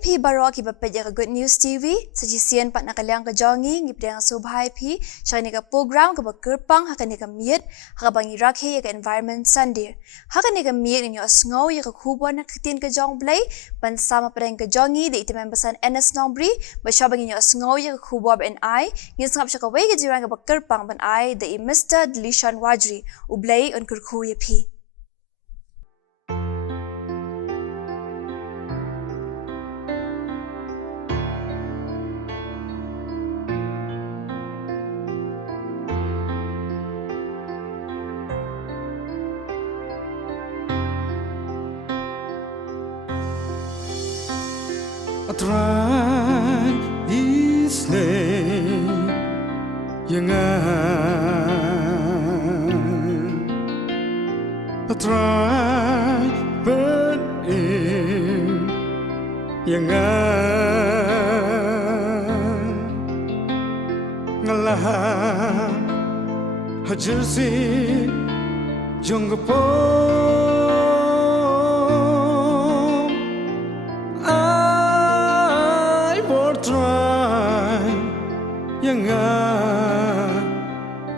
Pi baroh ki bapedya ka Good News TV sajisian pat nakaliang ka jongi ngi pdiang subhai pi shani ka program ka kyrpang hakani ka miet hakabang irakhe ka environment sandir hakani ka miet inyo sngo ya ka khublei na Ktien ka jong Blei ban sama pdiang ka jongi de itemembasan NS Nongbri ba shabang inyo sngo ya ka khublei I ngi sangap sha ka wei ka jirang ka kyrpang ban I de Mr. DLISHON NONGBRI U Blei Un kyrkhu pi I try his name, I try but in ngalah hajar si jong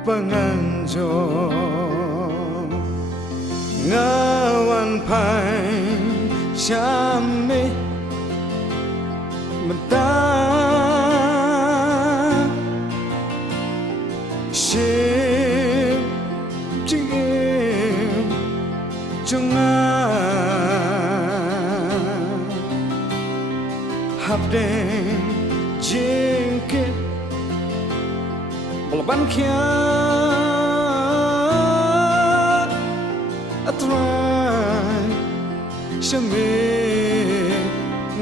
panganjong ngawan pai syame menta shim jingim jonga hapdeng jingkren Ban kia atrai shame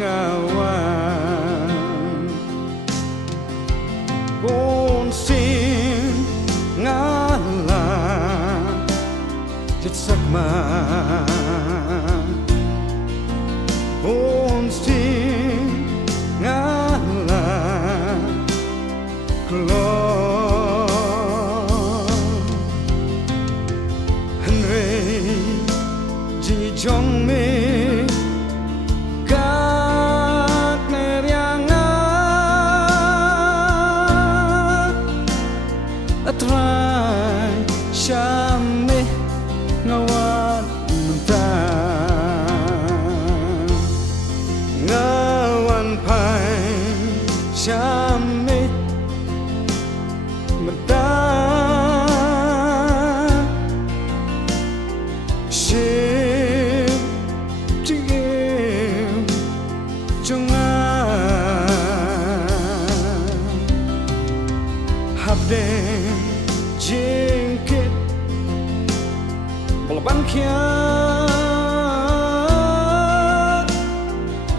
ngawan bon sing ngala jitsakma bon sing ngala jong me kat nerianga atrai syame ngawan menta ngawan pai syame menta hapdeng jingkren ban kia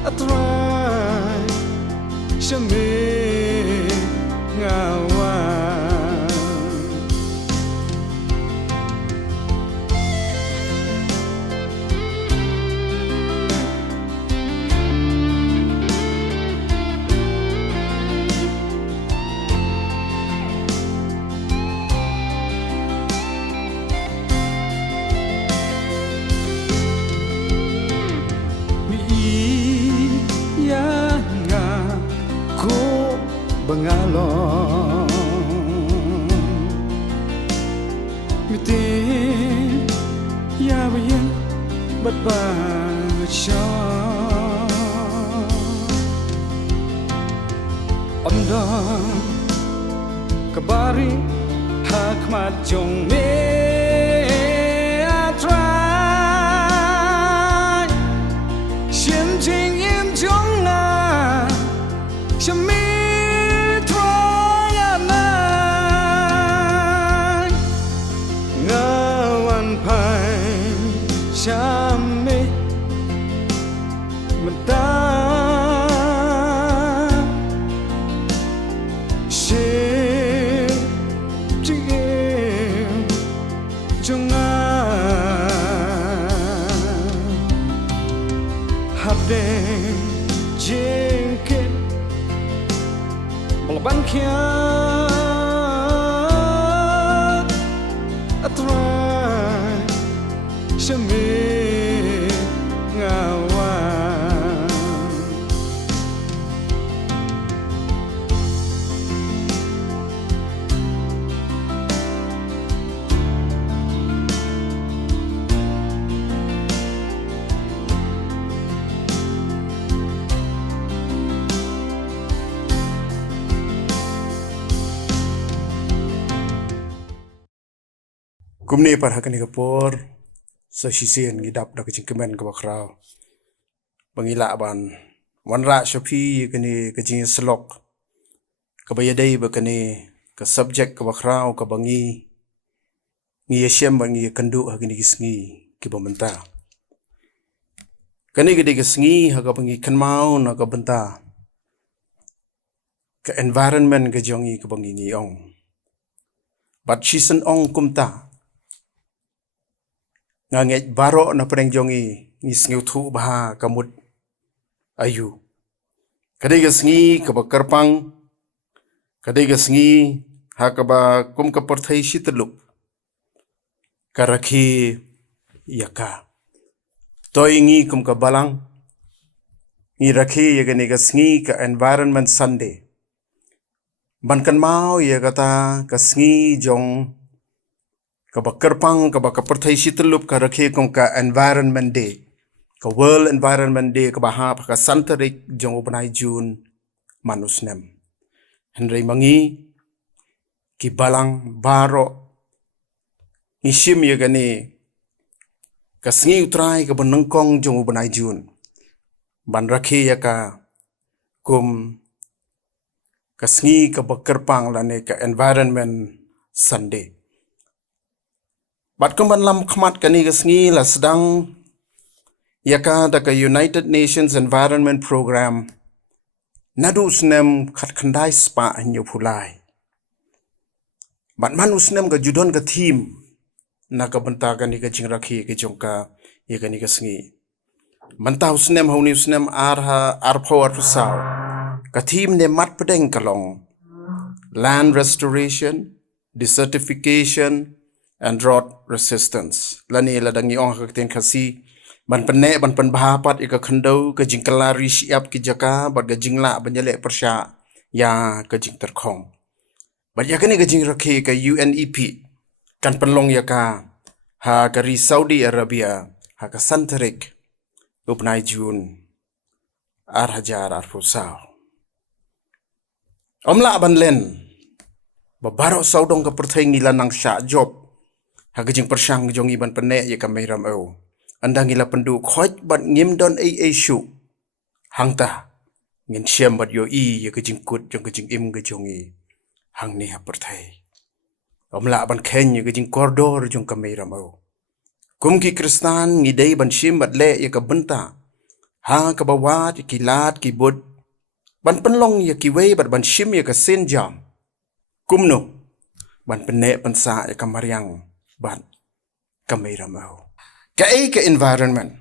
atrai shame ngawan bengalong mitin ya bayan bat bacha ondong kabari hakmat jong me atrai shin jing im jong na shami syame menta shim jingim Kumni par hakani kapor sa sisian gidap da kecing kemen ke bakrau. Bangila ban wanra shapi kani jingiasyllok. Kabayadai bakani ka subject ke bakrau ka bangi ngiasyam bangi kandu hakani sngi ki bynta. Kani gede sngi haka bangi kanmau na ka bynta. Ka environment ka jongi ka bangi ngiong. But season ong kumta. Ngeit baroh na pdeng jongi ni sngiu thu baha kamut ayu. Kadai sngi ka ba kyrpang. Kadai sngi haka ba kum ka perthai shiteluk. Karakhi yaka. Toi ngi kum ka balang. Ngi rakhi yagani ka sngi ka environment Sunday. Bankan mau ya kata ka sngi jong ka ba kyrpang ka ba ka perthai shitelup ka rakhi kum ka environment day. Ka world environment day ka ba ha ka santarik jong ubanai June manusnem. Henry mangi ki balang baroh ngishim ya gani ka sngi U Trai ka benengkong jong ubanai June. Ban rakhi ya ka kum ka sngi ka ba kyrpang lane ka environment Sunday. Bat kum ban lam khmat kani ka sngi la sedang yaka da ka United Nations Environment Program nadu usnem khat khandai spa nyu phulai. Bat man usnem ka judon ka theme na ka bynta kani ka jingrakhi ka jongka ye kani ka sngi. Banta usnem hauni usnem arpho arpsau. Ka theme ne mat pdeng kalong. Land restoration, desertification, and drought resistance. Lani ladangi ong Ka Ktien khasi ban penne ban pan bahapat ika khandau ka jingkalari siap ki jaka bat ga jingla banyale persya ya ka jing terkhong. Bat yakani ka jingrakhi ka UNEP kan penlong yaka ha kari Saudi Arabia ha ka santarik upnai June hajar arfusau. Omla ban len babaroh saudong ka perthai ngila nang sya job ha ka jing persyang jong iban penne ya ka mehram au. Andang ila pendu khoj bat ngimdon shu hangta ngin syam bat yo ya ka jing kut jong ka jing im ka jongi hang ni ha perthai. Omla ban khen ya ka jing kordor jong ka mehram au. Kum ki Kristan ngidei ban syim bat le ya ka bynta ha ka bawat ki lat ki bud ban penlong ya ki wei bat ban syim ya ka sen jam. Kumno ban penne pensa ya ka mariang ban ka mehram au. Ka environment.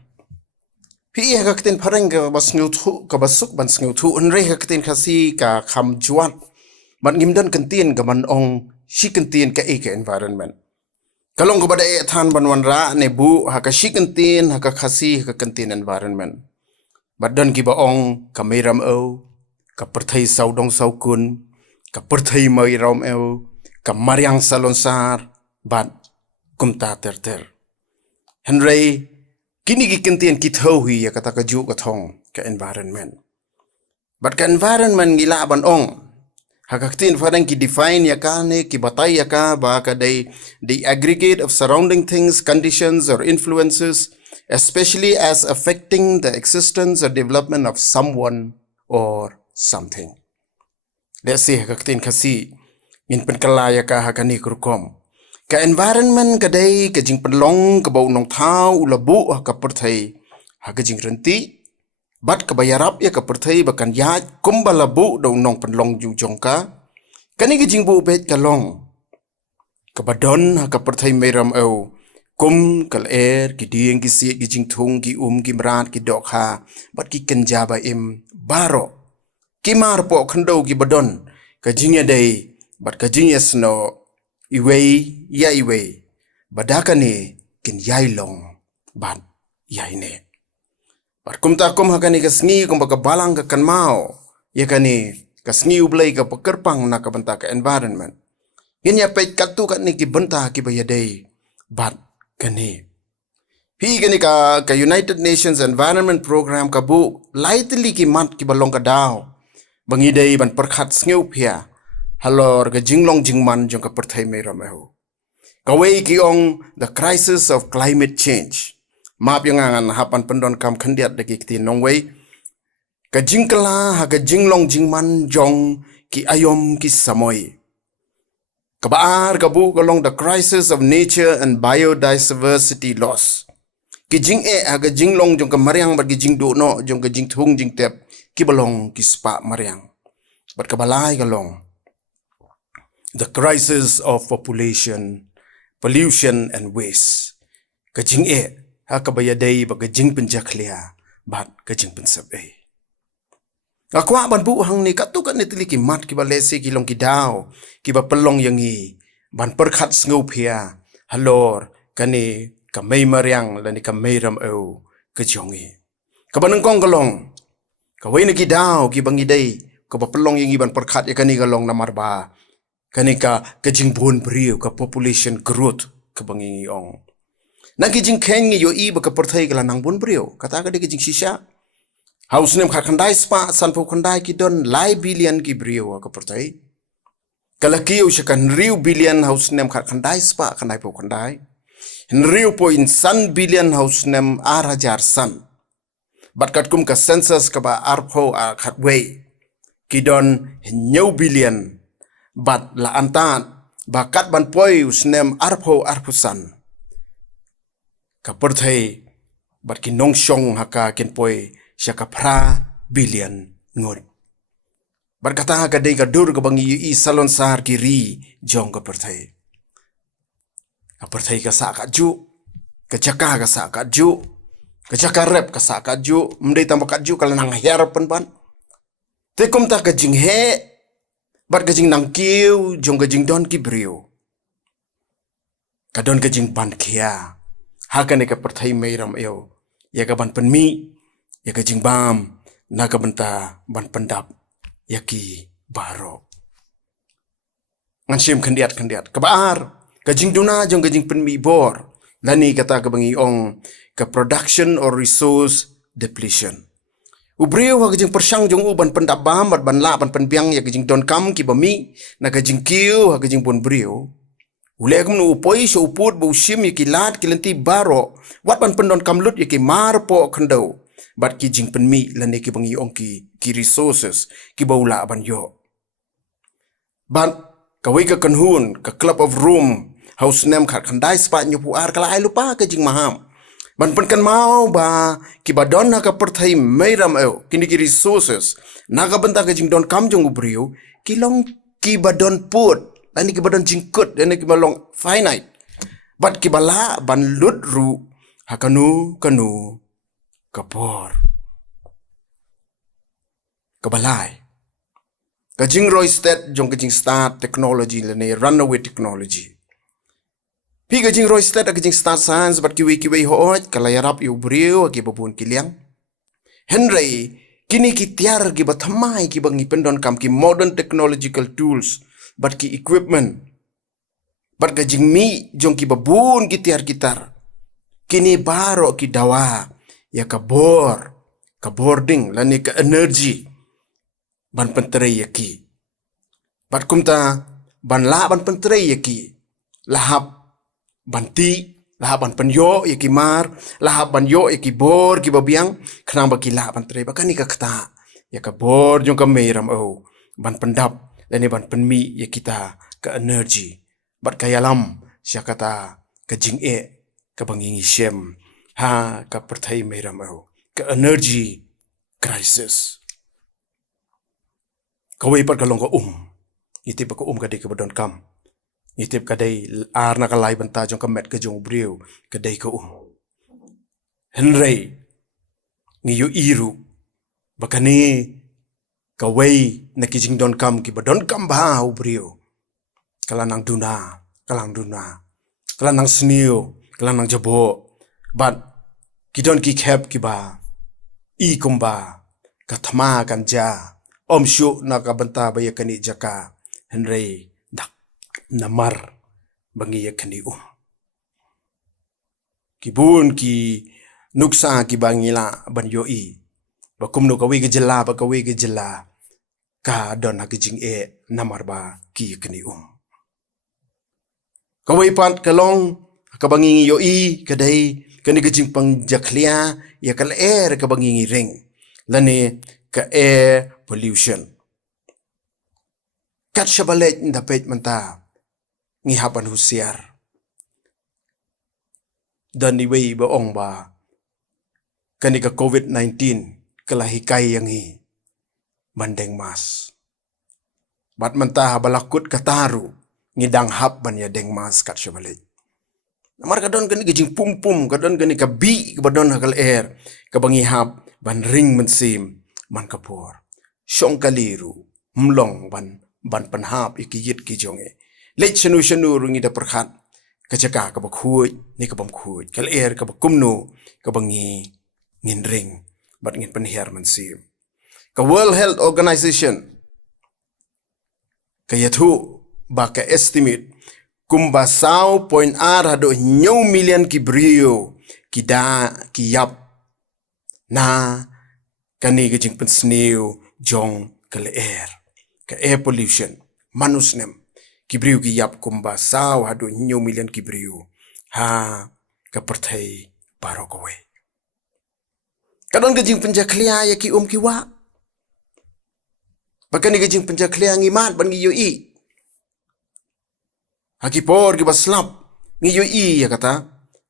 Pi Ka Ktien pareng ka basngiu thu ka basuk ban sngiu thu unre Ka Ktien khasi ka kham juat ban ngimdan kentien ka ban ong shi kentien ka environment. Kalong ka bada than ban wanra ne bu ha ka shi kentien ha ka khasi ka kentien environment. Badan ki ba ong ka mehram au ka perthai saudong saukun ka perthai mai rom au ka mariang salonsar bat kumta terter. Henry kini ki kentien ki thau hi ya kata ka ju ka thong ka environment. But ka environment ngila ban ong ha Ka Ktien farang ki define ya ka ne ki batai ya ka ba ka the aggregate of surrounding things, conditions or influences especially as affecting the existence or development of someone or something. Let's say Ka Ktien khasi in penkalaya ka ha kani kurkom. Ka environment kadai ka jing penlong ka bau nong thau ulabu ha ka perthai ha ka jing renti bat ka bayarap ya ka perthai bakan ya kumbalabu dau nong penlong ju jongka kani ka jing bu bet kalong ka badon ha ka perthai meram au kum kal ki dieng ki si ki jing thung ki ki mrat ki dok ha bat ki kenja ba im baroh ki mar po khando ki badon ka jing ya dei bat ka jing yasno iwei badaka ni kin yai long ban yai ne. Bat kumta kum hakani ka sngi kum baka balang ka kanmao yakani ka sngi U Blei ka kyrpang na ka bynta ka environment. Ngin ya peit katu ka ni ki bynta ki bayadei bat kani. Pi gani ka United Nations Environment Program ka bu lightly ki mat ki balong ka daw bangidei ban perkhat sngiu phia halor ga jinglong jingman jong ka perthai mehram au. Kawai ki ong the crisis of climate change. Maap yang angan hapan pendon kam khendiat de Ka Ktien nongwei. Ka jingkela ha ka jinglong jingman jong ki ayom ki samoy. Kabaar kabu kalong the crisis of nature and biodiversity loss. Ki jing ha ka jinglong jong ka mariang bat ki jingdu no jong ka jingthung jingtep ki balong ki spa mariang. Bat kabalai kalong. The crisis of population, pollution and waste. Ka jing ha ka bayadai ba ka jing penjaklia bat ka jing pensap Akwa ban bu hang ni katu kan netili ki mat ki ba lesi ki long ki daw ki ba pelong yang i ban perkhat sngu phia halor kani ka mei mariang la ni ka mei ram au ka jongi ka ban kong kalong ka wei ni ki daw ki bangi dei ka ba pelong yang i ban perkhat ya kani kalong namar ba kani ka jing bun briu ka population growth ka bangi ong na ki jing khen ngi yo i ba ka perthai kala nang bun briu kata ka de ki jing shisha Haus nem khandai spa san phu khandai ki don lai billion ki brio ka pertai. Kala kiu shakan riu billion haus nem khandai spa khandai phu khandai. Riu point san billion haus nem arajar san. Bat kat kum ka census ka ba arpho a khatwei. Ki don new billion bat la antan ba kat ban poi us nem arpho arphusan. Ka pertai bat ki nong shong haka ken poi Syaka pra billion ngut. Berkata ka dei ka dur ka bangi i salon sar kiri jong ka perthai. Ka perthai ka sa ka ju, ka jaka ka sa ka ju, ka jaka rep ka sa ka ju, mdei tambah ka ju kala nang harapan ban. Tekum ta ka jing he, bat ka jing nang kiu jong ka jing don ki brio. Ka don ka jing ban kia. Haka ne ka perthai meiram eo. Ya ka ban penmi ya ka jing bam na ka benta ban pendap ya ki baroh ngan khendiat ka baar ka jing duna jong ka jing penmi bor lani kata ka bangi ong ka production or resource depletion ubreu ka jing persang jong u ban pendap bam ban la ban penbiang ya ka jing don kam ki bami na ka jing kiu ka jing bon breu ule kum nu poi so uput bu sim ya ki lat ki lenti baroh wat ban pendon kam lut ya ki mar po khendau Bat ki jing penmi lane ki bangi ong ki resources ki baula ban yo. Ban kawai ka kanhun ka club of room house nem khat khandai spa nyu puar kala ai lupa ka jing maham. Ban pen kan mau ba ki badon na ka perthai meiram eo kini ki resources na ka benta ka jing don kam jong ubriu ki long ki badon put lani ki badon jingkut lani ki balong finite. Bat ki bala ban lut ru hakanu kapor kabalai ka jingrwai state jong ka jing start technology lane runaway technology pi ka jingrwai state ka jing start science bat ki wei hoot kala yarap yu brio ki babun kiliang henry kini ki tiar ki bathamai ki bangi pendon kam ki modern technological tools bat ki equipment bat ka jing mi jong ki babun ki tiar kitar kini baro ki dawa ya ka boarding lani ka energy ban pentrei yaki bat kumta ban la ban pentrei yaki lahap banti lahap ban penyo yaki mar lahap ban yo yaki bor ki babiang khnang ba ki la ban trei bakani ka khata ya ka bor jong ka meiram au ban pendap lani ban penmi yakita ka energy bat kayalam syakata ka jing ka bangingi shem ha ka perthai meiram au ka energy crisis kawai par kalong ka itip ka ka dei ka badon kam itip ka dei ar na ka lai banta jong ka met ka jong briu ka dei ka henrei ngi yu iru bakani kawai na ki jing don kam ki badon kam ba briu kalanang duna kalanang snio kalanang jabo but Kidon ki khep ki ba I kumba kathma kanja om shu na ka banta ba yakani jaka henrei dak namar bangi yakani kibun ki nuksa ki bangila ban yo I bakum no kawi gejela ba kawi gejela ka don ha kijing namar ba ki yakani Kawai pat kalong kabangi yo i kadai kani gajing pang jaklia ya kal air kabangi ring lani ka air pollution kat shabalet ndapet manta ngi haban husiar dan iwei ba ong ba kani ka COVID-19 kalahikai yang hi bandeng mas bat manta balakut kataru ngidang hab ban ya deng mas kat shabalet namar kadon kani gajing pum kadon kani ka bi kadon hakal air kabangi hab ban ring mensim man kapor syong kaliru mlong ban panhap ikiyit ki jonge lech shanu rungi da perkhat kacaka ka bakhuj ni ka bam khuj kal air ka bakumno ka bangi ngin ring bat ngin penhiar mensim ka World Health Organization ka yathu ba ka estimate kumba sao point hado nyau million ki brio ki yap na kani gajing pensneu jong kal air pollution manusnem kibriu ki yap kumba sao hado nyau million kibriu ha ka perthai baroh kowe kadon gajing penjaklia ya ki ki wa bakani gajing penjaklia ngimat ban ngi yo i hakipor ki baslap ngi yo i ya kata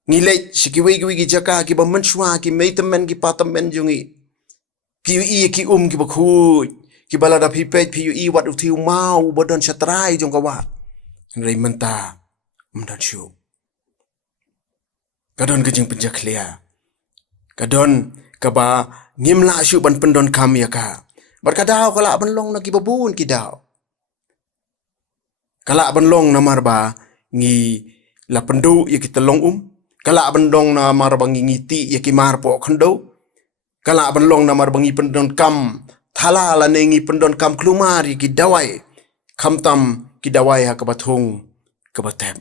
ngilej shikiwe ki jaka ki ba menshwa ki meitemen ki patamen jungi ki yo i ki ki bakhu ki balada pipet pi i wat utiu mau bodon chatrai jong kawa rei menta mdan shu kadon gajing penjaklia kadon kaba ngimla shu ban pendon kam ya ka berkadau kala ban long na ki babun ki daw kala ban long na marba ngi la pendu ya ki telong kala ban long na marba ngi ngiti ya ki marpo khando kala ban long na marba ngi pendon kam thala la nengi pendon kam klumari ki dawai kamtam ki dawai ha kabathung kabatem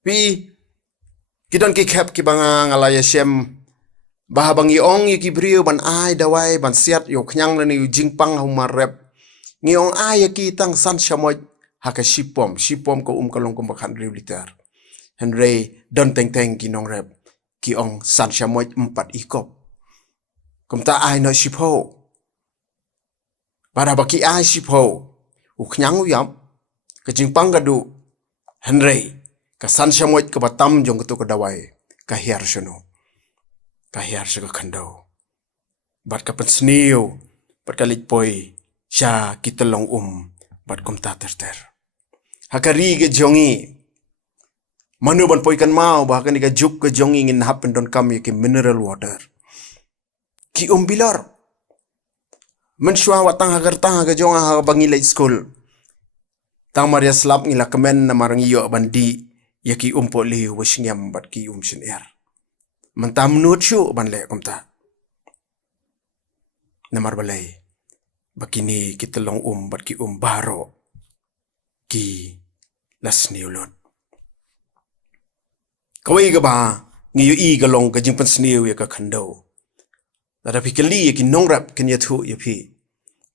pi kidon ki khap ki banga ngala ya shem bahabangi ong ki brio ban ai dawai ban siat yo knyang ni jingpang humar rep ngi ong ai ki tang san shamoj ha ka shipom ko kalong ko bakhan riu liter henry don teng ki nong rep ki ong san shamoj 4 ikop kumta ai no shipho para baki ai shipho uknyang uyam ka jingpang gadu henry ka san shamoj ka batam jong to ka dawai ka hiar shano ka hiar shaka khando bat ka pensniu bat ka litpoi sha kitalong bat kumta ter hakari ge jongi manu ban poi kan mau ba ka ni ka juk ka jongi ngin happen don kam ki mineral water ki bilor menshwa watang hagarta ga jonga ha bangi late school tang maria slap ngila kemen na marangi yo bandi yaki po li washingam bat ki shin air mentam nut shu ban le komta namar balai bakini kitalong bat ki baro ki las niulot kawai ga ba ngi i ga long ga jingpan sniu ya ka khando da pikali ki nongrap ken yathu yapi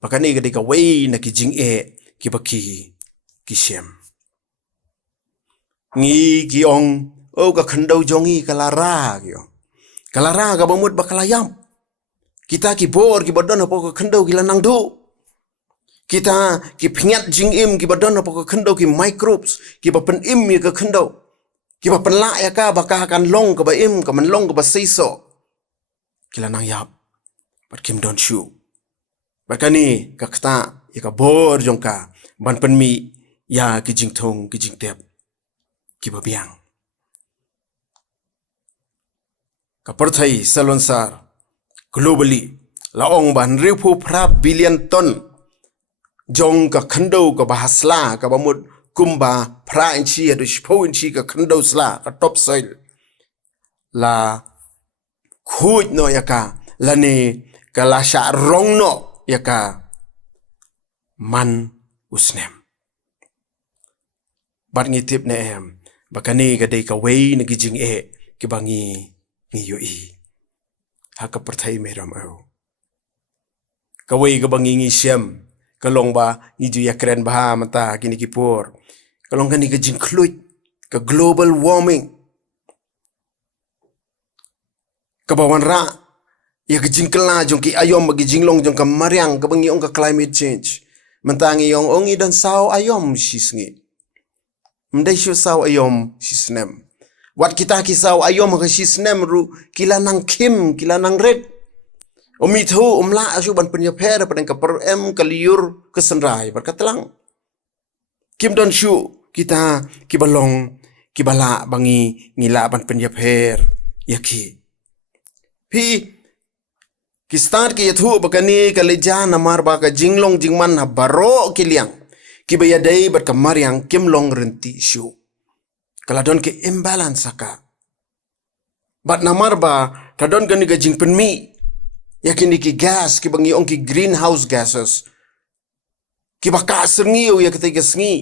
pakani ga de ka wei na ki jing ki baki ki shem ngi ki ong o ka khando jongi kalara ga bamut bakalayam kita ki bor ki badon apa ka khando ki lanang do kita ki phingat jing ki badon apa ka khando ki microbes ki bapen ka khando ki bapen la ya ka baka kan long ka ba ka man long ka ba seiso ki lanang yap but kim don shu bakani ka kta ya ka bor jongka ban penmi ya ki jingthong ki jingtep ki babiang ka perthai salonsar globally laong ban ripu pra billion ton jong ka khando ka bahasla ka bamut kumba pra inchi adu shpo inchi ka khando sla ka top soil la khuj no yaka lani kalasha rong no yaka man usnem bat ngi tip ne em bakani ga dei ka wei na gijing ki bangi ngi yo ha ka perthai meram au ka wei ga bangi ngi shem kalong ba ngiju yakren bah mata kini kipur kalong kani ke jingkluit ke global warming ke bawan ra ya ke jingkela jong ki ayom bagi jinglong jong ke mariang ke bangi ong ke climate change mentangi yong ongi dan sao ayom sisngi mendai shu sao ayom sisnem wat kita kisau ayom ke sisnem ru kila nang kim kila nang red omithu umla asu ban penyeper padang ke per em ke liur ke senrai berkatelang kim don shu kita kibalong kibala bangi ngila ban penyeper yaki pi ki start ki yathu bakani ke leja namar ba ka jinglong jingman ha baroh kiliang ki bayadai ber kamar yang kimlong renti shu kaladon ke imbalance saka bat namar ba kadon gani ga jingpen mi yakini ki gas ki bangi ong ki greenhouse gases ki baka sngi ya kete sngi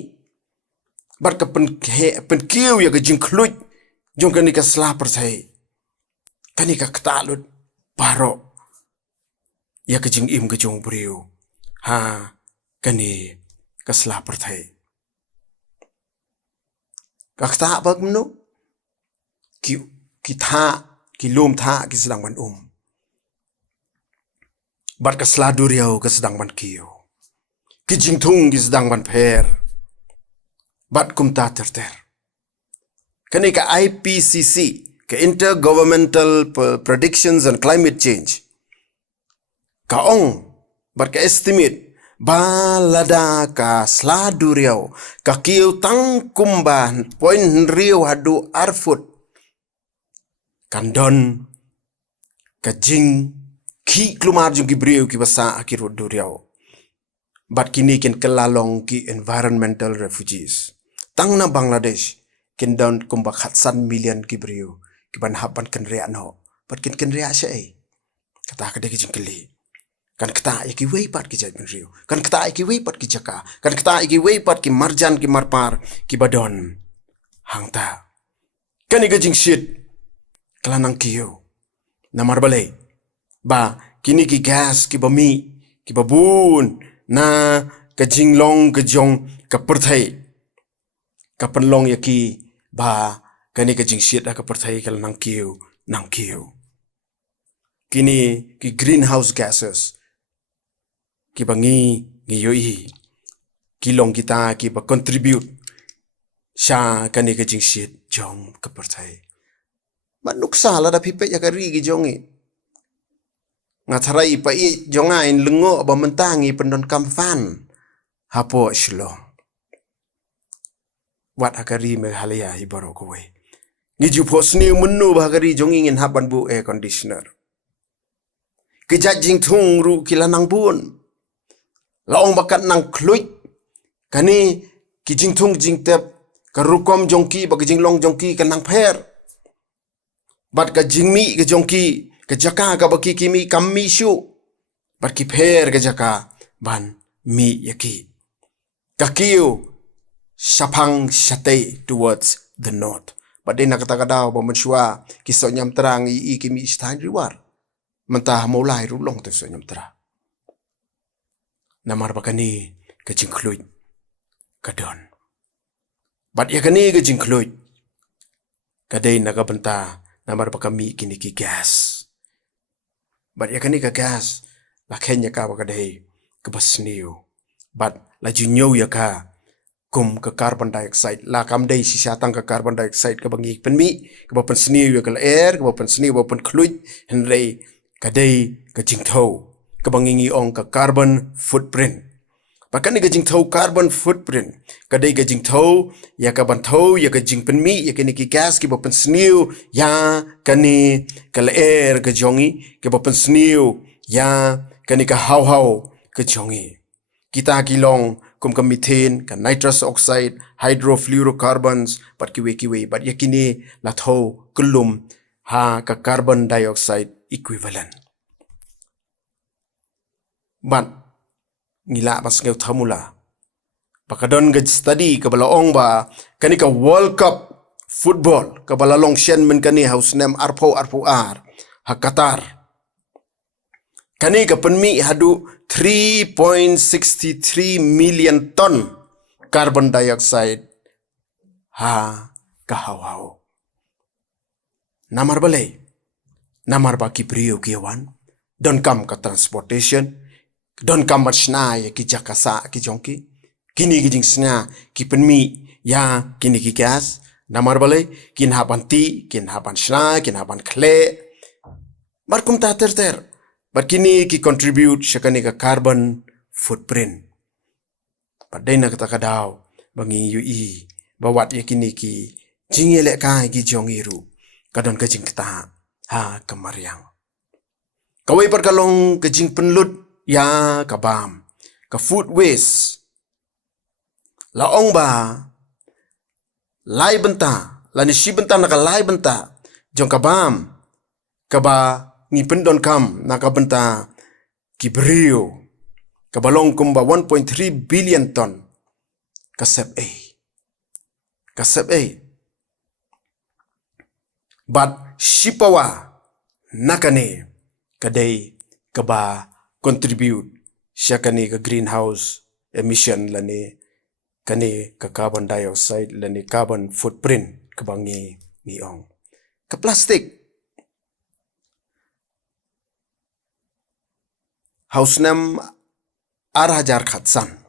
bat ka pen kiu ya ga jingkluit jong kani ka sla perthai kani ka ktalut baroh ya ke jing im ke jong briu ha kani ka sla perthai kakta bak mnu ki tha ki lum tha ki sedang ban bat ka sladur yau ke sedang ban kiu ki jingthung ki sedang ban pher bat kumta terter kani ka IPCC ke Intergovernmental Predictions and Climate Change ka ong bat ka estimate balada ka sladur yau ka kiu tang kumban point riu hadu arfut kandon ka jing ki klumar jung ki briu ki basa akir dur yau bat kini ken kelalong ki environmental refugees tang na Bangladesh ken don kumba khatsan million ki briu ki ban hapan ken ria no bat ken ria sai kata ka de ki jingkeli kan kata iki wei pat ki jai riu kan kata iki wei pat ki jaka kan kata iki wei pat ki marjan ki marpar ki badon hangta kan iga jing shit kelanang kiyo namar balai ba kini ki gas ki bami ki babun na ka jinglong ka jong ka perthai ka penlong yaki ba kani ka jing shit ka perthai kelanang kiyo nang kiyo kini ki greenhouse gases ki bangi ngiyoi kilong kita ki ba contribute sha kani ka jing shit jong ka perthai manuksa la da pipe ya kari ki jongi ngatharai pa i jonga in lengo ba mentangi pendon kamfan hapo shlo wat hakari me halia hi baro ko we ngiju posni munnu ba hakari jongi ngin haban bu air conditioner kijat jing thung ru kilanang bun laong bakat nang kluit kani ki jingthung jingtep ka rukom jongki ba jinglong jongki ka nang pher bat ka jingmi ka jongki ka jaka ka baki kimi kammi shu bat ki pher ka jaka ban mi yaki ka kiu sapang shate towards the north but dena kata kadaw ba menshua ki so nyam terang i kimi stain riwar mentah mulai rulong tu so nyam terang namar bakani ke jingkluit kadon bat ya kani ke jingkluit kadai naga benta namar bakami kini ki gas bat ya kani ka gas la kenya ka bakadai ke basniu bat la junyo ya ka kum ke carbon dioxide la kam dai sisa tang ke carbon dioxide ke bangi penmi ke bapen sniu ya ke air ke bapen sniu bapen kluit henrei kadai ke jingthau ke bangingi ong ke carbon footprint bahkan ni ke jingthau carbon footprint kadai ke jingthau ya ka banthau ya ke jingpenmi ya ke ni ki gas ki bapen sniu ya kani ke air ke jongi ke bapen sniu ya kani ke hau ke jongi kita kilong kum ke methane ke nitrous oxide hydrofluorocarbons pat kiwe bat yakini la thau kulum ha ke carbon dioxide equivalent ban ngila pas ngeu thamula pakadon ga study ka balaong ba kani ka world cup football ka balalong shen men kani house nem arpo ar ha Qatar Kani ka penmi hadu 3.63 million ton carbon dioxide ka hau. Namar balai. Namar ba ki priyo kiawan. Don kam ka transportation. Don kam bat sna ya ki jakasa ki jongki. Kini ki jing sna ki penmi ya kini ki gas. Namar balai kin haban ti, kin haban sna, kin haban kle. Bar kum ta ter. Bar kini ki contribute syakani ka carbon footprint. Bar dai na kata kadaw bangi UI bawat ya kini ki jingiasyllok kai ki jongiru. Kadon ka jing kata kemariang. Kawai perkalong ke jing penlut ya kabam. Ke food waste. Laong ba lai benta. Lani si benta naka lai benta. Jong kabam. Kaba ngi pendon kam naka benta ki brio. Kabalong kumba 1.3 billion ton. Kasep But sipawa nakane kadai kaba contribute syakani ka greenhouse emission lani kani ka carbon dioxide lani carbon footprint kabangi niong. Ka plastik. Hausnam arhajar khatsan.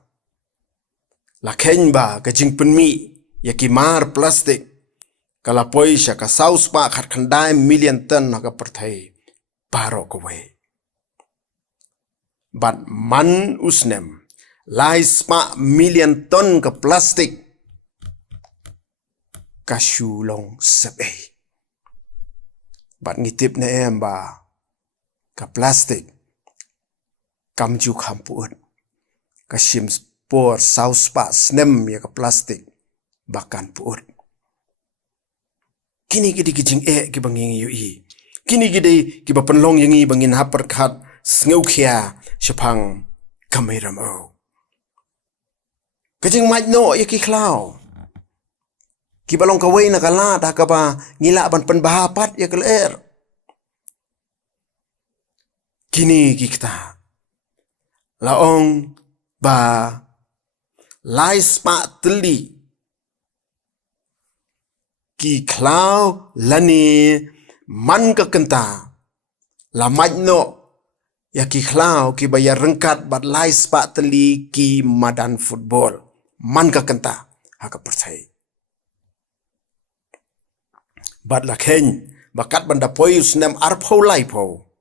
Lakhen ba ka jingpenmi yakimar plastik. Kalapoi siya ka saus pa khandai million ton naka perthai baroh kowe. But man usnem lais pa million ton ka plastik kasyulong sebe. But ngitip na ba ka plastik kamju kampuot kasim por saus pa snem ya ka plastik bakan puot. Kini gidi kijing ki banging UI. Kini gidi ki bapenlong yangi bangin haperkat sngukhia syapang kameramo. Kijing majno ya ki klau. Ki balong kawai nakala dah kaba ngila ban penbahapat ya keler. Kini kita laong ba lais pa teli ki klau lani man ka kenta la majno ya ki klau ki bayar rengkat bat lais pa teli ki madan football man ka kenta haka percaya bat la khen bakat banda poyus nem arpho laipo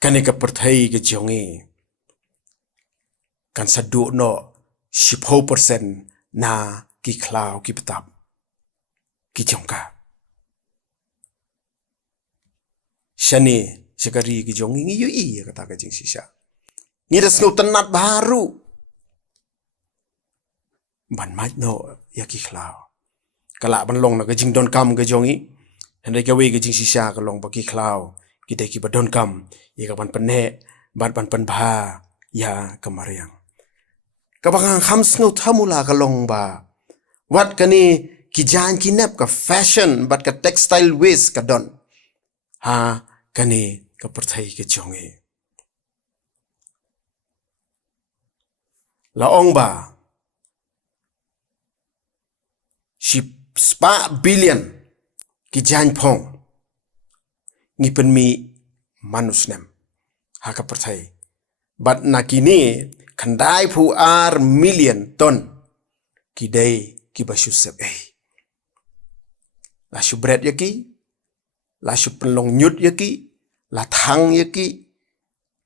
kani ka percaya ke jongi kan sadu no 10% na ki klau ki petap ki jongka. Shani sekari ki jongi ngi UI kata ka jing sisa. Ngira snow tenat baru. Ban maj no ya ki klau. Kala ban long na ka jing don kam ka jongi. Handai ka we ka jing sisa ka long ba ki klau. Ki dai ki ba don kam ya ka ban pene ban pen bha ya kamariang. Ka bang kham snow thamula ka long ba. Wat kani ki jan ki nep ka fashion but ka textile waste ka don kani ka perthai ke jongi laong ba si spa billion ki jan phong ngi penmi manusnem ka perthai but nakini khandai phu ar million ton ki dai ki basu sep la shu bread yaki, la shu penlong nyut yaki, la thang yaki,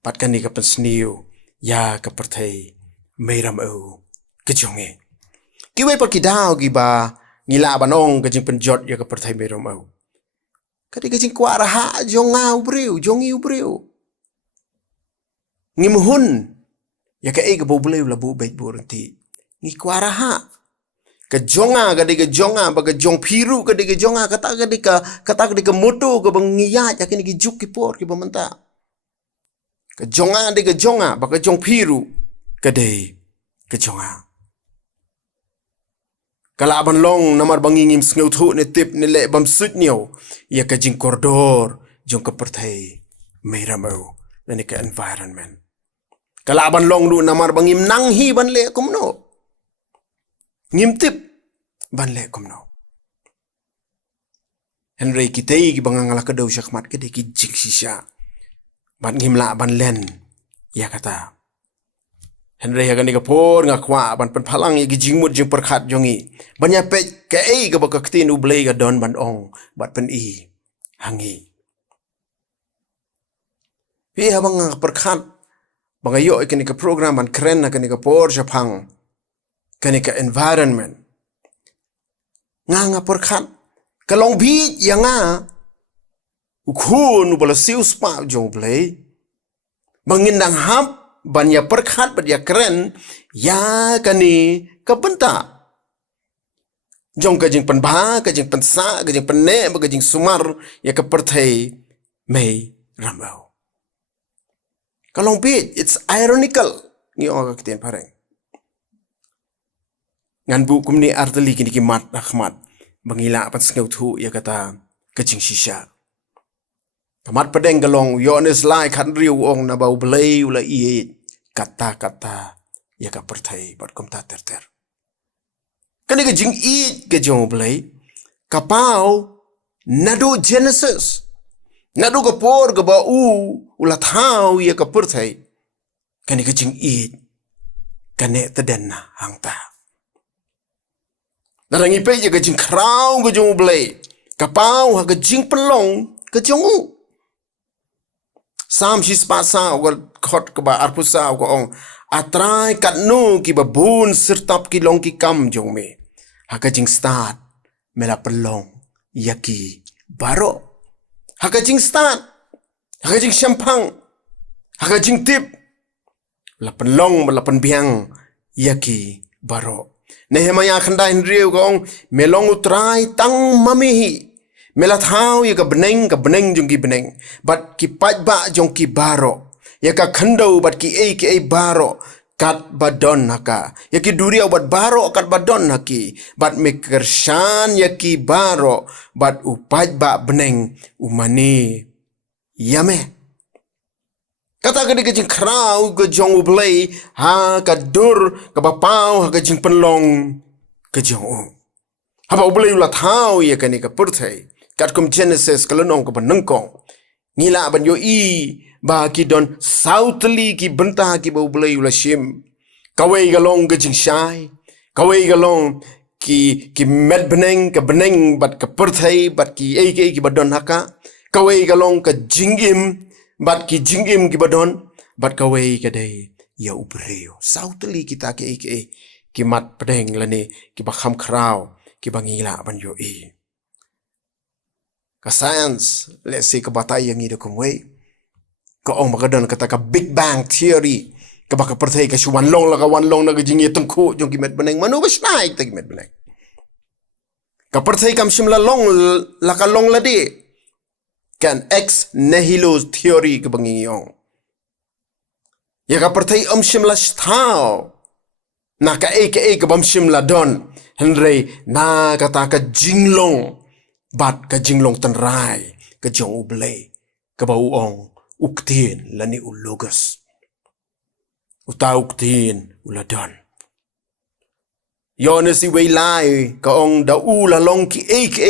pat kani ka pensniu ya ka perthai meiram au ke jonge. Ki we par ki dau ki ba ngila banong ke jing penjot ya ka perthai meiram au. Kadi ke jing kwa raha jonga ubriu, jongi ubriu. Ngimuhun ya ka ke bobleu la bu bait burenti. Ngi kwa raha ke jonga ke jonga ba ke jong piru ke jonga kata ke moto ke bangiya ya kini ki juk ki por ki bamenta ke jonga ba ke jong piru ke jonga kala ban long namar bangingim sneu thu ne tip ne le bam sut nyo ya ke jing kordor jong ke perthai meiramo lani ka environment. Kalaban long du namar bangim nanghi ban le kumno. Ngim tip ban le kumno. Henry kitay ki bangangala ka daw syakmat ka ki jing sisya. Ban ngim la ban len ya kata. Henry ya gani ka por nga kwa ban palang ya jingmut jing perkhat jongi. Ban ya pet ka ka ba Ka Ktien U Blei ka don ban ong bat pen hangi. Pi habang nga perkhat bangayo ikani ka program ban kren na kani ka por japang kani ka environment. Nga perkhat kalong bit yang ukun ubala siu spa jong Blei bangindang hap banya perkhat badia keren ya kani kabenta jong kajing penba kajing pensa kajing penne kajing sumar ya keperthai mei rambau kalong bit it's ironical ni Ka Ktien pareng ngan bu kumni arteli kini kimat rahmat bangila pan sngeu thu ya kata kajing sisya kamat pedeng galong yones lai khan riu ong na bau Blei ula kata-kata ya ka perthai bat komta ter kani ka jing ke jong Blei kapau nado Genesis nado ka por ka ba ula thau ya ka perthai kani ka jing kane tadenna hangta narangi pe ya ka jing krau ka jong Blei kapau ha ka jing pelong ka jong Sam shis pasa or khot ka ba arpusa ko ong atrai kat nu ki ba bun sirtap ki long ki kam jong me hakajing start mela pelong yaki baroh hakajing start hakajing syampang hakajing tip la pelong la pdiang yaki baroh nehemaya khanda hinriu ko ong melong U Trai tang mamihi Mela thau ya ka beneng jong ki beneng bat ki pajba jong ki baroh ya ka khandau bat ki baroh kat badon haka ya ki duria bat baroh kat badon haki bat mekershan ya ki baroh bat upajba beneng umani yame kata ka dikajing krau ke jong U Blei ha ka dur ka bapau ha ka jing penlong ke jong haba U Blei ula thau ya ka ni ka perthai kat kum Genesis kalonong ko banengkong ngila ban yo ba ki don southly ki bynta ki ba U Blei ula shim kawai galong ke jing shai kawai galong ki med beneng ka beneng bat ka perthai bat ki ki badon haka kawai galong ka jingim bat ki jingim ki badon bat kawai ka dei ya U Blei southly kita ki mat pedeng lani ki ba kham khrau ki ba ngila ban yo ka science let's say ka batai yang ida kumwei ka ong magadon kata ka Big Bang theory ka baka perthai ka wanlong la ka jingiasyeng kynthei jong kimet beneng manu basnai ta kimet beneng ka perthai kam shim la long la ka long la de kan ex nihilo theory ka bangi ong ya ka perthai shim la sthao na ka ka bam shim la don henry na kata ka jinglong bat ka jinglong tanrai ka jong U Blei ka ba ong U Ktien lani U Lugas uta U Ktien uladon yones I wei lai ka ong da u la long ki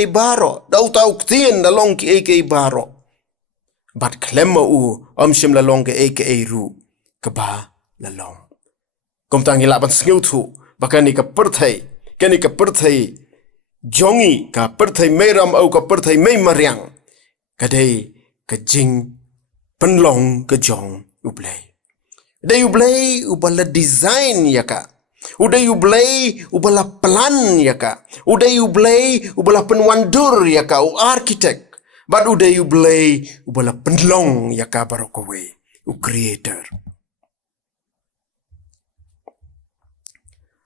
baroh da uta U Ktien da long ki baroh bat klemma u shim la long ka ru ka ba la long kom tang ila ban sngeu thu bakani ka perthai kani ka perthai jongi ka perthai meram au ka perthai mei mariang kadai ka jing penlong ka jong U Blei dai U Blei u bala design yaka udai U Blei u bala plan yaka udai U Blei u bala penwandur yaka u architect but udai U Blei u bala penlong yaka barokowe u creator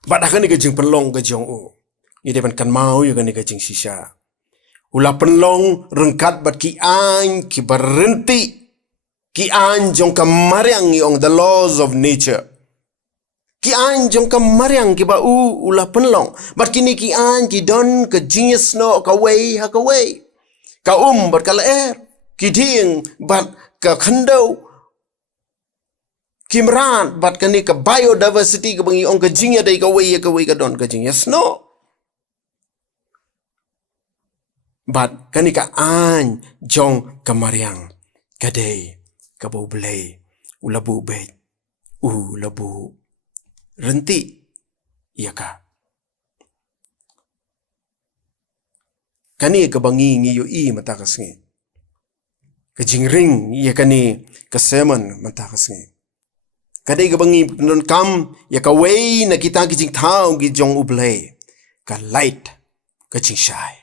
but akani ka jing penlong ka jong u ide ban kan mau ya kan ka jing sisya ula penlong rengkat bat ki an ki berhenti ki an jong kamariang ong the laws of nature ki an jong kamariang ki ba ula penlong bat kini ki an ki don ka genius no ka wei ha ka wei ka bat ka laer ki ding bat ka khandau Kimran bat kani ka biodiversity ka bangi ong ka jingya dai ka wei ka don ka jingya sno. Bat kani ka an jong ka mariang ka dei ka U Blei ulabu bet labu renti ya ka. Kani ka bangi ngi yo I mata ka sngi. Ka jingring ya kani ka semen mata ka sngi. Kadai ka bangi non kam ya ka wei na kita ki jing thau ki jong U Blei ka light ka jing shai.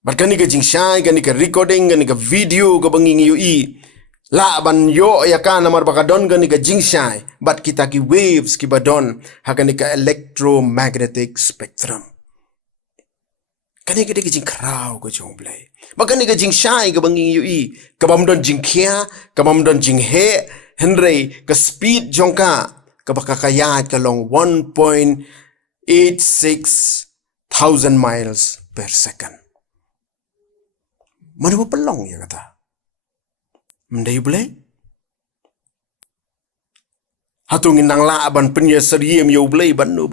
Bat kani ka jing shai kani ka recording kani ka video ka bangi ngi yo I la ban yo ya ka namar bakadon kani ka jing shai bat kita ki waves ki badon ha kani ka electromagnetic spectrum. Kani ka jing krau ka jong Blei. Bakani ka jing shai ka bangi yo I ka bam don jing khia ka bam don jing he Henry ka speed jongka ka bakakayat ka long 1.86,000 miles per second. Mana pelong ya kata. Mendai Blei. Hatungin nang laban penyeseriam ya Blei banu.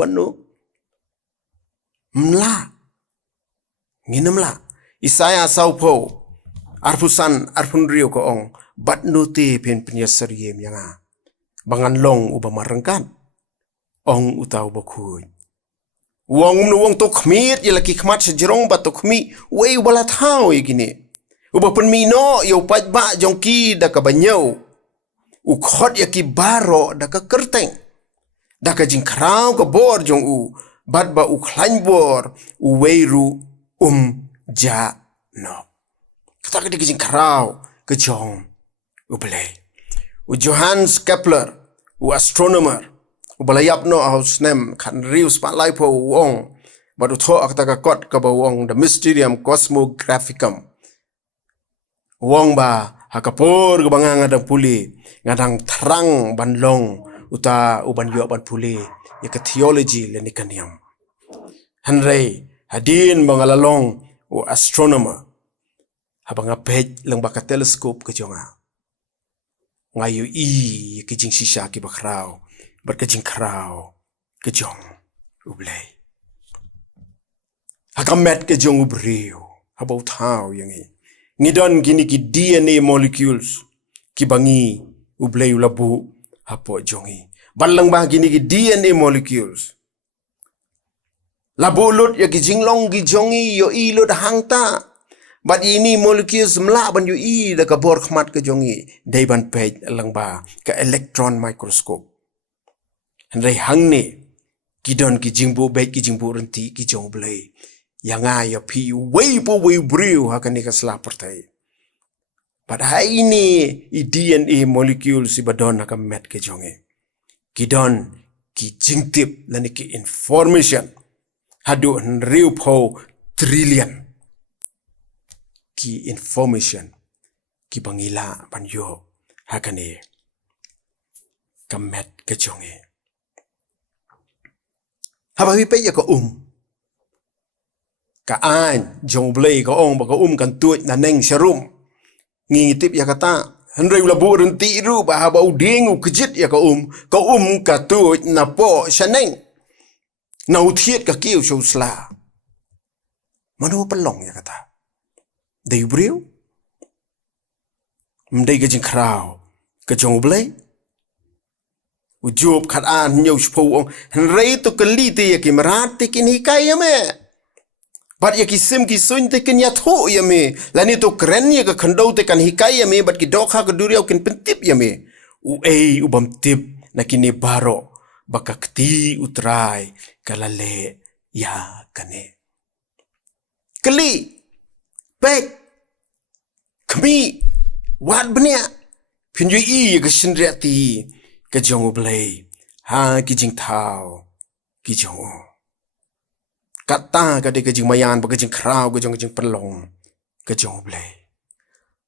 Mla. Nginem la. Isaya saupo. Arpusan arpunrio ko ong. Bat nuti pin penyeseriam yang bangan long uba marengkan. Ong utau bakuy. Wong to khmit ya laki khmat sejerong bat to khmi. Wei wala thau gini. Uba penmino ya upat ba jongki da ka banyau. Ukhot ya ki baroh da ka kyrteng. Da ka jingkrau ka bor jong u. Bat ba u khlain bor. U weiru ja no. Kata ka di jingkrau ka jong. U Blei. U Johannes Kepler, u astronomer, u balayap no haus nem kan riu spotlight po uong, baru tho akta ka kot ka ba uong the mysterium cosmographicum. Uong ba hakapur ka banga ngadang puli, ngadang terang banlong uta uban yo ban puli, ya ka theology le nikaniam. Henry hadin bangalalong u astronomer, habang apej lang baka teleskop ka jonga. Ngayu I ki jing shisha ki bakrao bar ka jing krao ka jong U Blei hakamet ka jong U Briu habau thau yang ngidon gini ki DNA molecules ki bangi U Blei labu hapo jongi balang bah gini ki DNA molecules labu lut ya ki jinglong ki jongi yo I lut hangta. Bat ini molecules mla ban yu I da ka bor khmat ka jongi dai ban pej lang ba ka electron microscope. Henry hangne kidon ki jingbu bet ki jingbu renti ki jong Blei. Yang ya pi wei po wei briu ha kan ka sla pertai. Bat hai ini I DNA molecules si badon ka met ka jongi. Kidon ki jingtip lan ki information hadu riu po trillion. Ki information ki bangila banyo hakane kamet ke jonge habawi pe ya ko ka an jong Blei ko ong ba ko kan tuit na neng serum ngitip ya kata henry labu renti ru ba haba uding kejit ya ko ka tuit na po saneng na uthiet ka kiu sla mano pelong ya kata Dei Briu mdei ka jing krao ka jong Blei ujob khat an nyau shpo ong rei to kali te ya ki marat te kin hikai ya me bat ya ki sim ki sun te kin ya tho ya me lani to kren ya ka khandau te kan hikai ya me bat ki dokha ka duriau kin pentip ya me u bam tip na kini baroh baka kti U Trai kalale ya kane kali Pek kami wat benya pinjui I ka sindriati ka jong U Blei ha ki jing thau ki jong kata ka de ka jing mayan ba ka jing krau ka jing perlong ka jong U Blei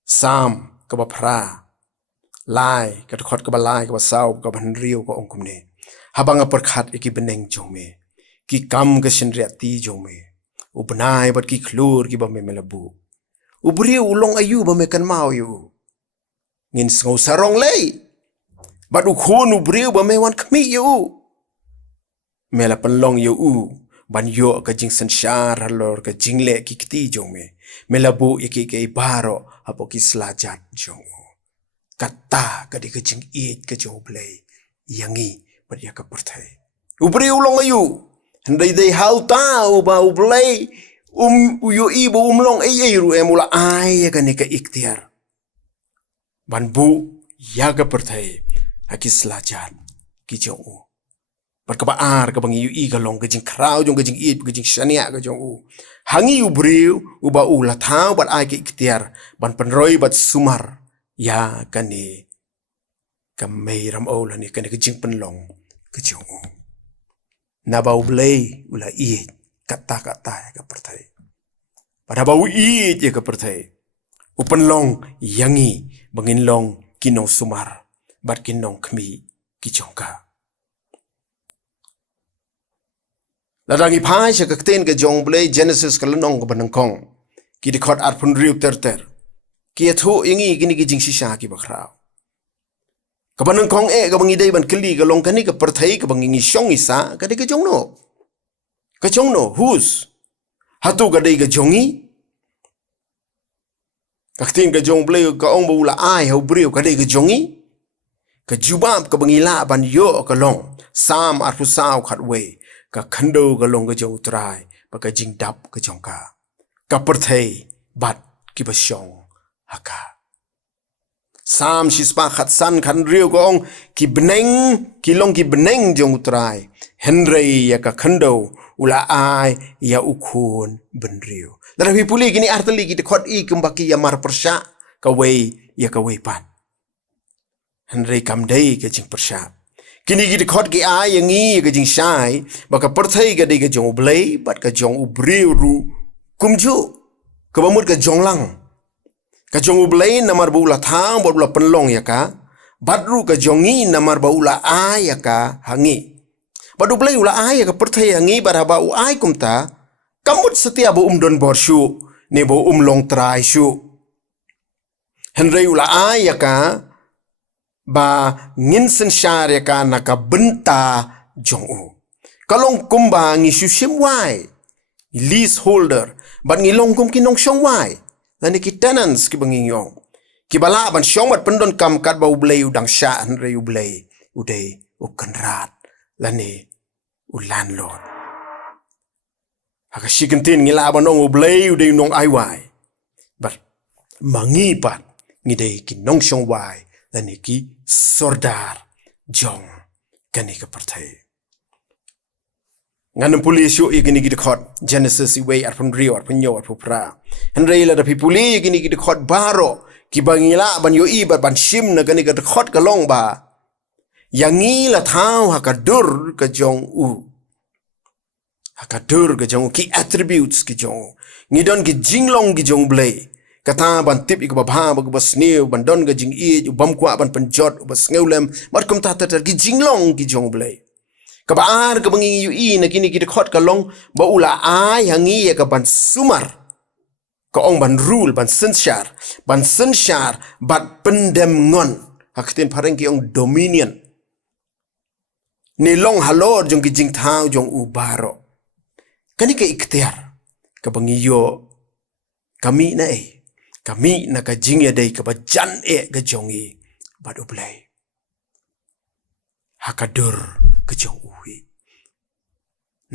sam ka ba phra lai ka khot ka ba lai ka ba sau ka ban riu ka ongkum ne habanga perkhat ki beneng jong me ki kam ka sindriati jong me U benai bat ki klur ki ba me melabu U Briu ulong ayu ba me kan mau yu ngin ngau sarong lei Bat u khon u breu ba mewan kmi yu. Mela penlong yu ban yo ka jing sensyar halor ka jingle ki kti jong me. Mela bu iki ke baro hapo ki slajat jong. Kata ka di ka jing it ka jong blei yangi bat ya ka perthai. U breu long ayu. Handai dei hau ta u ba u blei yo ibu long ai ru emula ai ka ni ka ikhtiar. Ban bu ya ka perthai haki slajat ki jong u. Berkebaar ke bangi yu galong ke jing krau jong ke jing it ke jing shania ke jong u. Hangi u breu u ba u la thau bat ai ke ikhtiar ban penroi bat sumar ya kani ka mei ram o la ni kani ke jing penlong ke jong u. Na ba u blei u la i kata-kata ya ke perthai. Pada ba u i ya ke perthai. U penlong yangi bangin long kinong sumar bat kinong kmi ki jong ka. Ladangi pai Ka Ktien ke jong blei Genesis ke lenong ke benengkong. Ki dikot ar pun riu ter. Ki athu yangi kini ki jing sisa ki bakrao. Ke benengkong ke bangi dei ban keli ke long kani ke perthai ke bangi ngisong isa ke dei ke jong no. Ke jong no hus. Hatu ke dei ke jongi. Ka Ktien ke jong blei ke ong bula ai hau briu ke dei ke jongi. Ke jubab ke bangi la ban yo ke long. Sam ar pusau khat wei. Ka khando ka long ka U Trai ba ka jing dap ka jong ka perthai bat ki ba syong haka sam shispa khat san khan riu ko ong ki long ki beneng jong U Trai henrei ya ka khando ula ai ya ukhun ben riu la pi puli kini artali ki khot i kumbaki ya mar persha ka wei ya ka wei pan henrei kam dei ka jing persha kini kita khot ki ai yangi ka jing shai ba ka perthai ka dei ka jong blei bat ka jong u breu ru kumju ka bamut ka jong lang ka jong u blei namar bula thang bot bula penlong ya ka bat ru ka jongi namar bula ai ya ka hangi badu blei ula ai ya ka perthai hangi bar ba u ai kumta kamut setia bo don bor shu ne bo long trai shu henrei ula ai ya ka ba ngin sensyar ya ka na ka bynta jong u. Kalong kumba ngi shushim wai. Leaseholder. Bat ngilong kum kinong syong wai. Lani ki tenants ki bangingong. Ki bala ban syong bat pendon kam kat ba u blei udang sya henrei u blei. Udai u kenrat. Lani u landlord. Haka shikentin ngila abanong u blei udai nong ai wai. Bat mangi pat ngidai ki nong syong wai. Lani ki sordar jong kani ka perthai. Nganam pulis yo igini ki dekhot Genesis i wei arpun rio arpun yo arpun pra. Henrei la da pi puli igini ki dekhot baro ki bangila ban yo i ban shim na kani ka dekhot ka long ba. Yangi la thau hakadur ka jong u. Hakadur ka jong u ki attributes ki jong u. Ngidon ki jinglong ki jong blei. Kata ban tip ik babha bag basneu ban don ga jing i bam kwa ban penjot bas ngeulem mat kum ta ki jinglong ki jong blei ka baar ka bangi yu i na kini ki khot ka long ba ula ai hangi ka ban sumar ka ong ban rule ban sensyar bat pendem ngon hakten pareng ki ong dominion ni long halor jong ki jing thau jong u baro kani ka ikhtiar ka bangi yo kami na kami na ka jingya dei ka bajan ka jongi badu blei hakadur ka jong uhi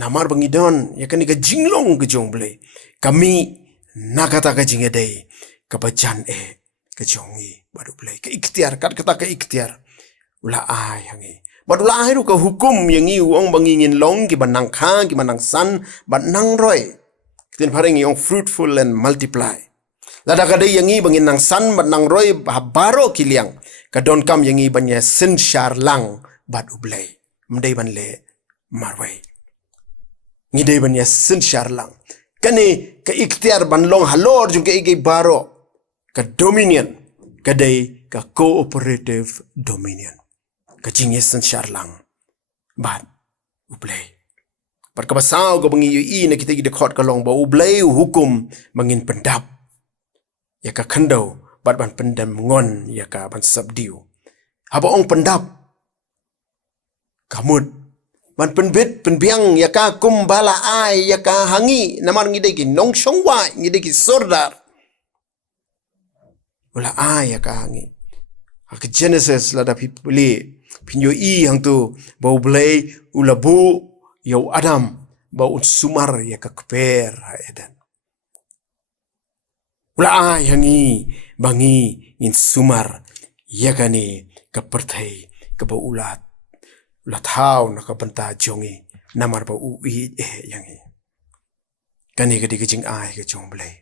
namar bangidon ya kani ka jinglong ka jong blei kami nakata ka jingya dei ka bajan ka jongi badu blei ka ikhtiar kat kata ka ikhtiar ula ai hangi badu la ai ru ka hukum yangi uong bangingin long ki banang kha ki manang san ban nang roi kiten parengi ong fruitful and multiply. Lada kadai yangi bangin nang san bat nang roi baro kiliang kadon kam yangi banya sensyar lang bat ublei mdei ban le marwai ngidei banya sensyar lang kani ka ikhtiar ban long halor jung ka igi baro ka dominion kadai ka cooperative dominion ka jingye sensyar lang bat ublei perkabasau ka bangi yu na kita igi dekhot ka long ba ublei hukum bangin pendap ya ka khandau bat ban pendam ngon ya ka ban subdue haba ong pendap kamut ban penbit penbiang ya ka kumbala ai ya ka hangi namar ngide ki nong shongwai ngide ki sordar ula ai ya ka hangi ak Genesis la da pipuli pinyo i hang tu bau blei ula bu yo Adam bau sumar ya ka kper ha Eden ula ai hangi bangi in sumar ya kani ka perthai ka bau ulat la thau na ka banta jongi namar ba u i yangi kani ka diging ai ka jong blei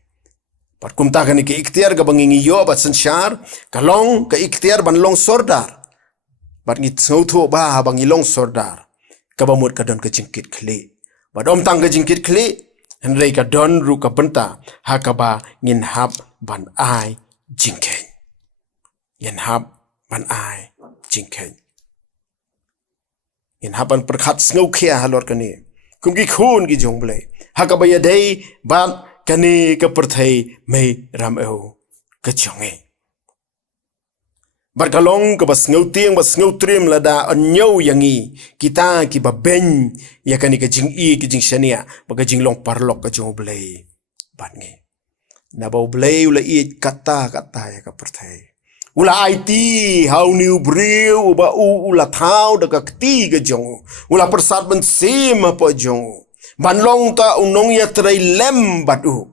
pat kumta kani ke ikhtiar ka bangingi yo bat sanshar kalong ka ikhtiar ban long sordar bat ngit sotho ba bangi long sordar ka bamut ka don ka jingkit khli bat om tang ka jingkit khli henrei ka don ru ka banta ha ka ba ngin hab ban ai jingken ngin hab ban ai jingken in hapan perkhat sngo khia halor kani kumki khun ki jong blei hakabaya dei ban kani ka perthai mei ram eu ka chonge barkalong ka basngau tiang basngau trim lada anyo yangi kita ki baben ya kani ka jing i ki jing shania baga jing long parlok ka jong blei ban nge na bau blei ula i kata ya ka perthai ula IT how new brew ba ula thau da Ka Ktien ka jong ula persat ban sim apa jong ban long ta unong ya trai lem badu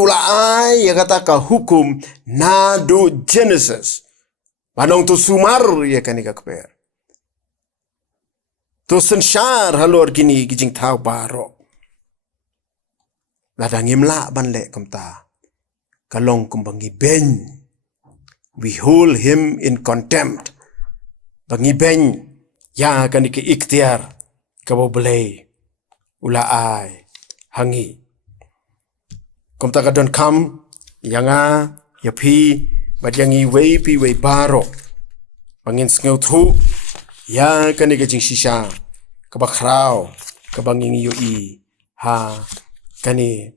ula ai ya kata ka hukum na do Genesis banong tu sumar ya kani ka kper tu sanshar halor kini kijing thau baroh ladang imla ban le kamta kalong kumbangi ben we hold him in contempt. Bangi ben ya kani ke ikhtiar ka blei ula ai hangi. Komta ka don kam yanga ya pi bat yangi wei pi wei baroh. Bangin ngeu thu ya kani ke jing shisha ka bakrao ka banging yu i ha kani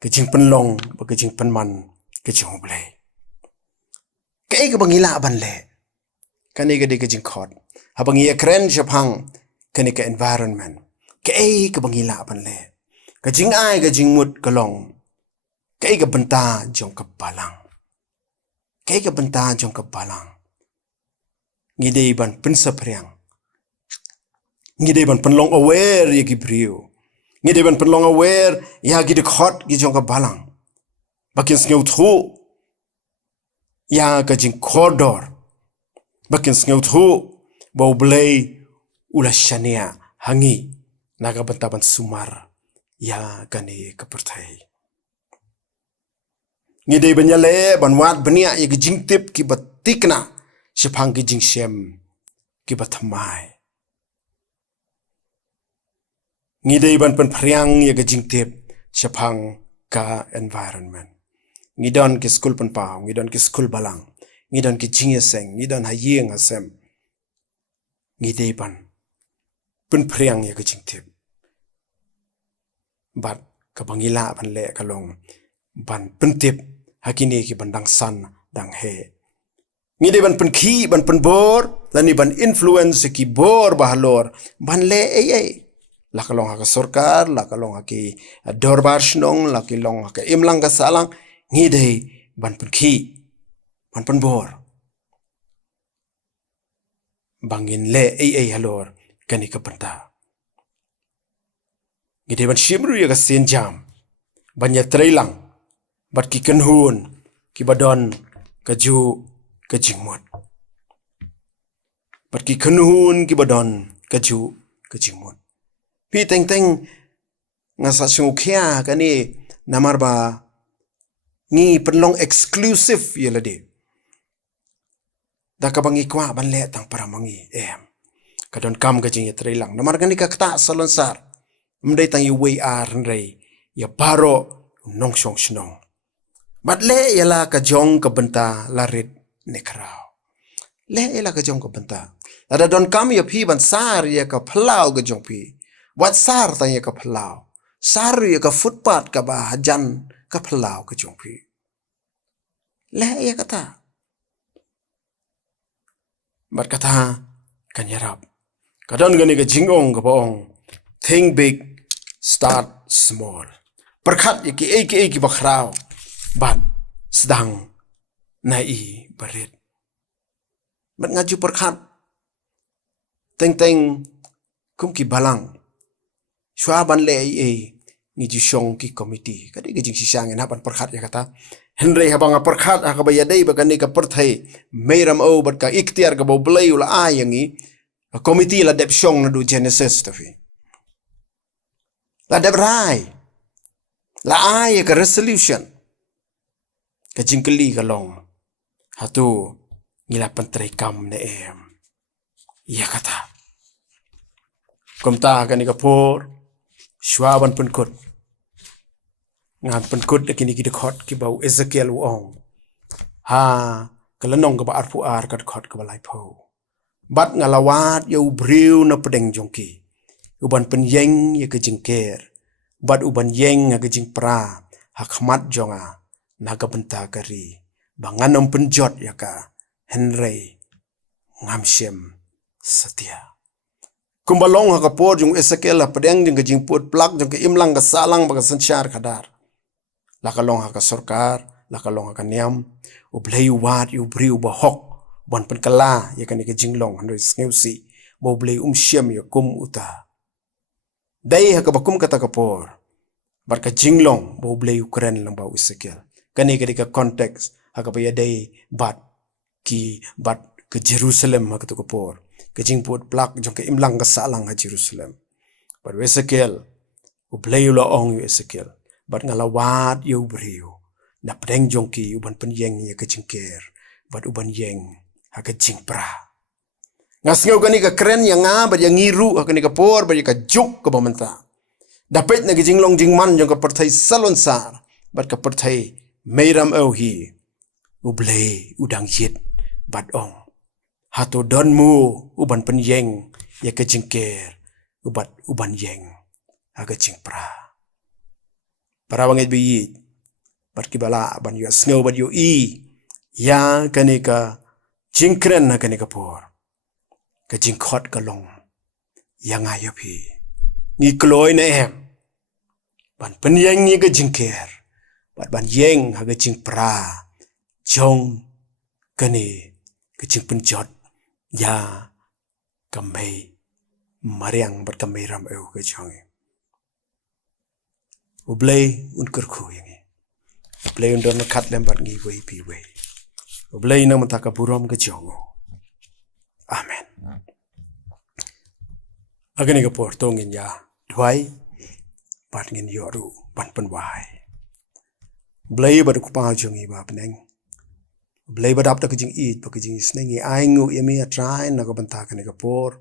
ke jing penlong ba ke jing penman ke jing blei. Kay ka bangila ban le kani ka di ka jing khot habangi ekren japang kani ka environment kay ka bangila ban le ka jing ai ka jing mut kalong kay ka banta jong ka balang kay ka banta jong ka balang ngidei ban pensapriang ngidei ban penlong aware ya ki brio ngidei ban penlong aware ya ki de khot ki jong ka balang bakin ngeu thu ya ka jing kodor bakin ngeu thu bau blei ula shania hangi naga bantaban sumar ya kani ka perthai ngidei banyale ban wat bania ya jing tip ki batikna shapang ki jing shem ki bathamai ngidei ban pen phriang ya jing tip shapang ka environment ngidon ki school pen pau ngidon ki school balang ngidon ki jingiaseng ngidon hayeng asem ngidei ban pen phriang ya jing tip bat ka bangila ban le kalong ban pentip hakini ki bandang san dang he ngide ban pen khi ban pen bor lani ban influence ki bor bahalor ban le la kalong ha sarkar la kalong ha ki dorbar shnong la ki long ha imlang ka salang ngide ban pen khi ban pen bor bangin le halor kani ka panta ngide ban shimru ya ka sen jam ban ya trailang bat ki kenhun ki badon kaju kajingmot bat ki kenhun ki badon kaju kajingmot pi teng ngasa sungkhia kani namar ba ni penlong exclusive yelade da ka bangi kwa ban le tang para mangi kadon kam kajing ya trailang namar kani ka kta salonsar mdai tang yu wei ar rei ya baroh nong shong shnong bat le yala ka jong ka benta larit nekrao le yala ka jong ka benta ada don kam ya phi ban sar ya ka phlau ka jong pi wat sar ta ya ka phlau sar ya ka footpath ka ba hajan ka phlau ka jong pi le ya kata bat kata kan yarap Kadon gani ka jingong ka baong. Think big, start small. Perkhat ki bakrao. But sedang nai barit. Bat ngaju perkhat. Teng kum ki balang. Shua ban le ni ju shong ki committee. Kadi ka jing sisang en haban perkhat ya kata. Henry habang perkhat ha ka bayadai ba kani ka perthai meiram o bat ka ikhtiar ka bo blei ula ayangi. Committee la dep shong na du Genesis tafi. La dep rai. La ay ka resolution. Ka jingkeli ka long. Hatu ngila pentrai kam ne em. Ya kata. Kumta kani ka por. Shwaban penkut. Ngan penkut na kini kidekot ki bau Ezekiel uong. Ha kalanong ka ba arpu ar kadekot ka balai po. Bat ngalawat ya ubriu na pedeng jongki. Uban penyeng ya ke jingker. Bat uban yeng ya ke jingpra. Hakmat jonga. Naga benta kari. Banganom penjot ya ka. Henry. Ngamshem. Setia. Kumbalong ha kapor jong Ezekiel ha pedeng jong ke jingput plak jong ke imlang ke salang baga sensyar kadar. Lakalong ha ka sorkar. Lakalong ha ka niam. Ublei wat ubriu bahok. Ban penkala ya kan ke jinglong Henry sneusi. Bo blei syem ya kum uta. Dai ha ka bakum kata kapor. Bar ka jinglong bo blei Ukraine lang bau Ezekiel. Kani ka konteks ha ka ya dai bat ke Jerusalem ha ka kapor. Ke jingput plak jong ke imlang ka salang ha Jerusalem. Bar Ezekiel ublei la ong Ezekiel. Bar ngalawat yu briu. Na pedeng jong ki uban penyeng ya ke jingker. Bar uban yeng ha ke jingpra. Ngasngau kani ka kren yang bar yang ngiru ha kani ka por bar ka juk ka bamenta. Dapet na ke jinglong jingman jong ka perthai salonsar. Bar ka perthai meiram au hi. Ublei udang yit bat ong. Hato donmu uban penyeng ya ke jingker. Uban yeng ha ke jingpra. Para wangit biyit. Bat kibala ban yu asngau bat yu ya kani ka jingkren ha kani ka por. Ka jingkot ka long. Yang ayopi. Ni kloy na em. Ban penyeng ni ka jingker. Ban yeng ha ka jingpra. Jong kani ka jingpenjot. Ya kamay mariang bat kamay ram ew ka jongi. U Blei Un kyrkhu yangi. U Blei Un don kat lembat ngi way pi way. U Blei na mataka burom ka jongo. Amen. Agani ka por tongin ya dwai bat ngin yoru ban penwai. Blei bat kupang jongi ba peneng. Blei badap ta kajing eat pa kajing sngi aingu yemi a try na ka banta ka ni ka por.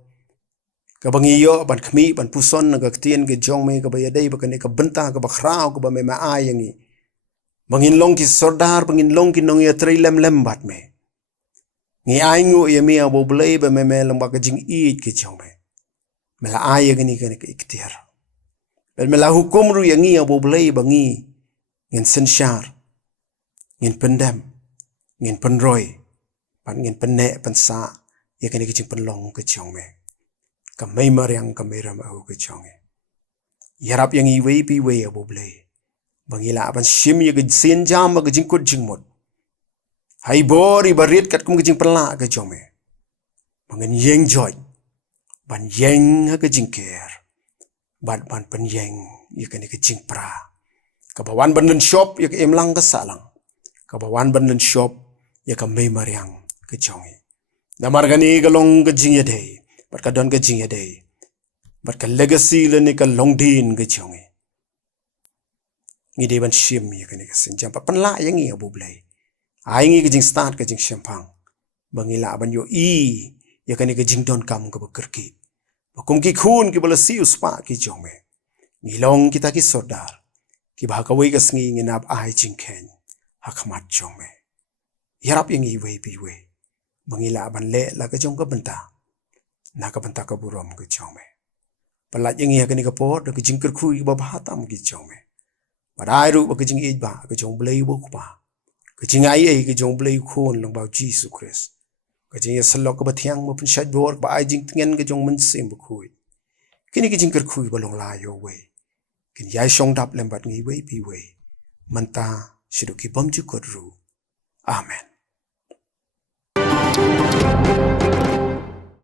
Ka bangiyo ban khmi ban puson na Ka Ktien ke jong me ka bayadai ba ka ni ka banta ka bakrao ka ba me ma ayangi. Bangin long ki sordar bangin long ki nong ya trai lem bat me. Ngi aingu yemi a bo blei ba me lang ba kajing eat ke jong me. Mela ayangi ni ka ni ka ikhtiar. Bel mela hukum ru yangi a bo blei bangi ngin sensyar ngin pendam. Ngin penroy, pan ngin penne pensa, ya kani kecing penlong ke jong me. Kamay mariang kamay ram au ke jong me. Yarap yang iway pi way abo blay. Bangila apan sim ya ke sin jam ke jingkut jingmut. Hai bori barit kat kum ke jing penla ke jong me. Bangin yeng joy. Ban yeng ha ke jingker. Ban pen yeng ya kani kecing pra. Kabawan banden shop ya ke emlang ke salang. Kabawan banden shop ya ka may mariang ke jongi. Damar gani ka long ke jingya day. Bat ka don ke jingya day. Bat ka legacy le ni ka long din ke jongi. Ngi day ban shim ya ka ni ka sinjam. Pat panla yang iya bublay. Ay ngi ke jing start ke jing shampang. Bangila ban yo ya ka ni ka jing don kam ke bakirki. Bakum ki khun ki bala si uspa ki jongi. Ngilong kita ki sordar. Ki bahakaway ka sngi nginap ay jingken. Hakmat jong me. Yarap yang iway piway. Bangila aban le la ka jong ka benta. Na ka benta ka burom ka jong me. Palat yang iya ka ni ka por da ka jing kyrkhu iba bahatam ki jong me. Badai ru ba ka jing ka jong blei buk pa. Ka jing ai ka jong blei khon lang ba U Jisu Khrist. Ka ka jingiasyllok ka thiang mo pun syaj bor ba ai jingtingen ka jong mensim bukui kini ka jingkren balong la yo we kin yai shong dap lembat ngi we pi we manta shiduki bamju kodru amen